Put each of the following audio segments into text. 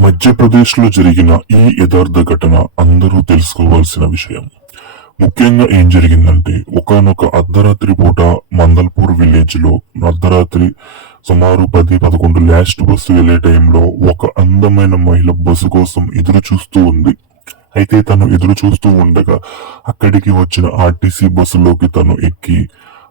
మధ్యప్రదేశ్లో జరిగిన ఈ యథార్థ ఘటన అందరూ తెలుసుకోవాల్సిన విషయం. ముఖ్యంగా ఏం జరిగిందంటే ఒకనొక అర్ధరాత్రి పూట మందల్పూర్ విలేజ్లో అర్ధరాత్రి సుమారు పది పదకొండు లాస్ట్ బస్సు వెళ్ళే టైంలో ఒక అందమైన మహిళ బస్సు కోసం ఎదురు చూస్తూ ఉంది. అయితే తను ఎదురు చూస్తూ ఉండగా అక్కడికి వచ్చిన ఆర్టీసీ బస్సులోకి తను ఎక్కి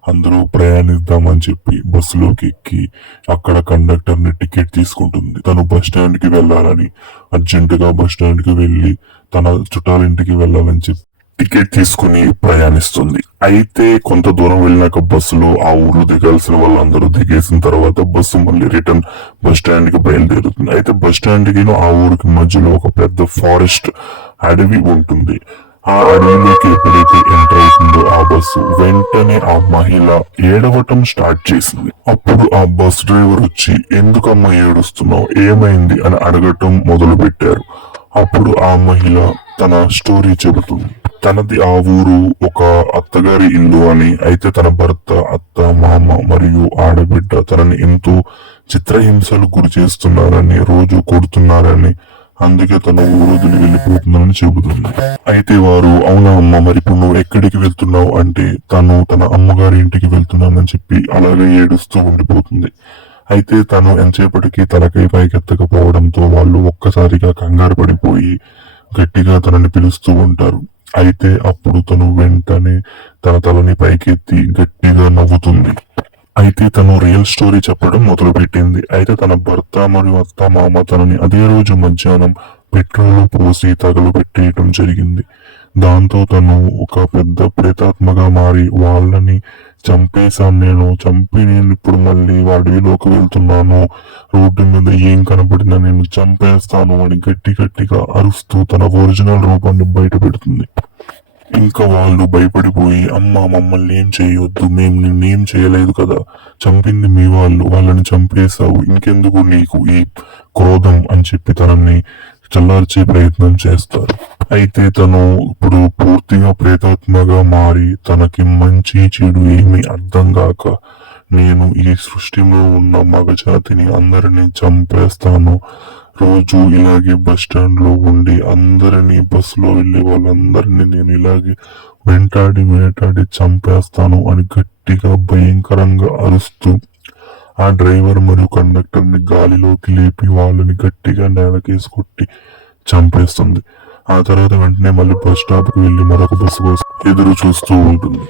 అందరూ ప్రయాణిద్దామని చెప్పి బస్సులోకి ఎక్కి అక్కడ కండక్టర్ని టికెట్ తీసుకుంటుంది. తను బస్ స్టాండ్కి వెళ్ళాలని అర్జెంటుగా బస్ స్టాండ్కి తన చుట్టాలింటికి వెళ్ళాలని చెప్పి టికెట్ తీసుకుని ప్రయాణిస్తుంది. అయితే కొంత దూరం వెళ్ళినాక బస్సులో ఆ ఊర్లో దిగాల్సిన వాళ్ళందరూ దిగేసిన తర్వాత బస్సు మళ్ళీ రిటర్న్ బస్ స్టాండ్కి బయలుదేరుతుంది. అయితే బస్ స్టాండ్కి ఆ ఊరికి మధ్యలో ఒక పెద్ద ఫారెస్ట్ అడవి ఉంటుంది. ఆ అడవిలోకి ఎప్పుడైతే ఎంటర్ అవుతుందో ఆ బస్సు వెంటనే ఆ మహిళ ఏడవటం స్టార్ట్ చేసింది. అప్పుడు ఆ బస్ డ్రైవర్ వచ్చి ఎందుకమ్మా ఏడుస్తున్నావు? ఏమైంది? అని అడగటం మొదలు పెట్టారు అప్పుడు ఆ మహిళ తన స్టోరీ చెబుతుంది. తనది ఆ ఊరు ఒక అత్తగారి ఇల్లు అని అయితే తన భర్త అత్త మామ మరియు ఆడబిడ్డ తనని ఎంతో చిత్రహింసలు గురి చేస్తున్నారని రోజు కొడుతున్నారని అందుకే తన ఊరు వదిలి వెళ్ళిపోతుందని చెబుతుంది. అయితే వారు అవునా అమ్మ మరి ఇప్పుడు నువ్వు ఎక్కడికి వెళ్తున్నావు? అంటే తను తన అమ్మగారి ఇంటికి వెళ్తున్నానని చెప్పి అలాగే ఏడుస్తూ ఉండిపోతుంది. అయితే తను ఎంతసేపటికి తలకై పైకెత్తకపోవడంతో వాళ్ళు ఒక్కసారిగా కంగారు పడిపోయి గట్టిగా తనని పిలుస్తూ ఉంటారు. అయితే అప్పుడు తను వెంటనే తన తలని పైకెత్తి గట్టిగా నవ్వుతుంది. అయితే తను రియల్ స్టోరీ చెప్పడం మొదలు పెట్టింది అయితే తన భర్త మరియు అత్త మామ తనని అదే రోజు మధ్యాహ్నం పెట్రోల్ పోసి తగలు పెట్టేయటం జరిగింది. దాంతో తను ఒక పెద్ద ప్రేతాత్మగా మారి వాళ్ళని చంపేశాను నేను. చంపి నేను ఇప్పుడు మళ్ళీ అడవిలోకి వెళ్తున్నాను. రోడ్డు మీద ఏం కనబడినా నేను చంపేస్తాను అని గట్టి గట్టిగా అరుస్తూ తన ఒరిజినల్ రూపాన్ని బయట పెడుతుంది. ఇంకా వాళ్ళు భయపడిపోయి అమ్మ మమ్మల్ని ఏం చేయొద్దు మేము నిన్నేం చేయలేదు కదా. చంపింది మీ వాళ్ళు వాళ్ళని చంపేశావు. ఇంకెందుకు నీకు ఈ క్రోధం? అని చెప్పి తనని చల్లార్చే ప్రయత్నం చేస్తారు. అయితే తను ఇప్పుడు పూర్తిగా ప్రేతాత్మగా మారి తనకి మంచి చెడు ఏమీ అర్థం కాక నేను ఈ సృష్టిలో ఉన్న మగజాతిని అందరినీ చంపేస్తాను. రోజు ఇలాగే బస్ స్టాండ్లో ఉండి అందరినీ బస్సులో వెళ్ళే వాళ్ళందరినీ నేను ఇలాగే వెంటాడి వేటాడి చంపేస్తాను అని గట్టిగా భయంకరంగా అరుస్తూ ఆ డ్రైవర్ మరియు కండక్టర్ని గాలిలోకి లేపి వాళ్ళని గట్టిగా నేలకేసి కొట్టి చంపేస్తుంది. ఆ తర్వాత వెంటనే మళ్ళీ బస్ స్టాప్కి మరొక బస్సు కోసం ఎదురు చూస్తూ ఉంటుంది.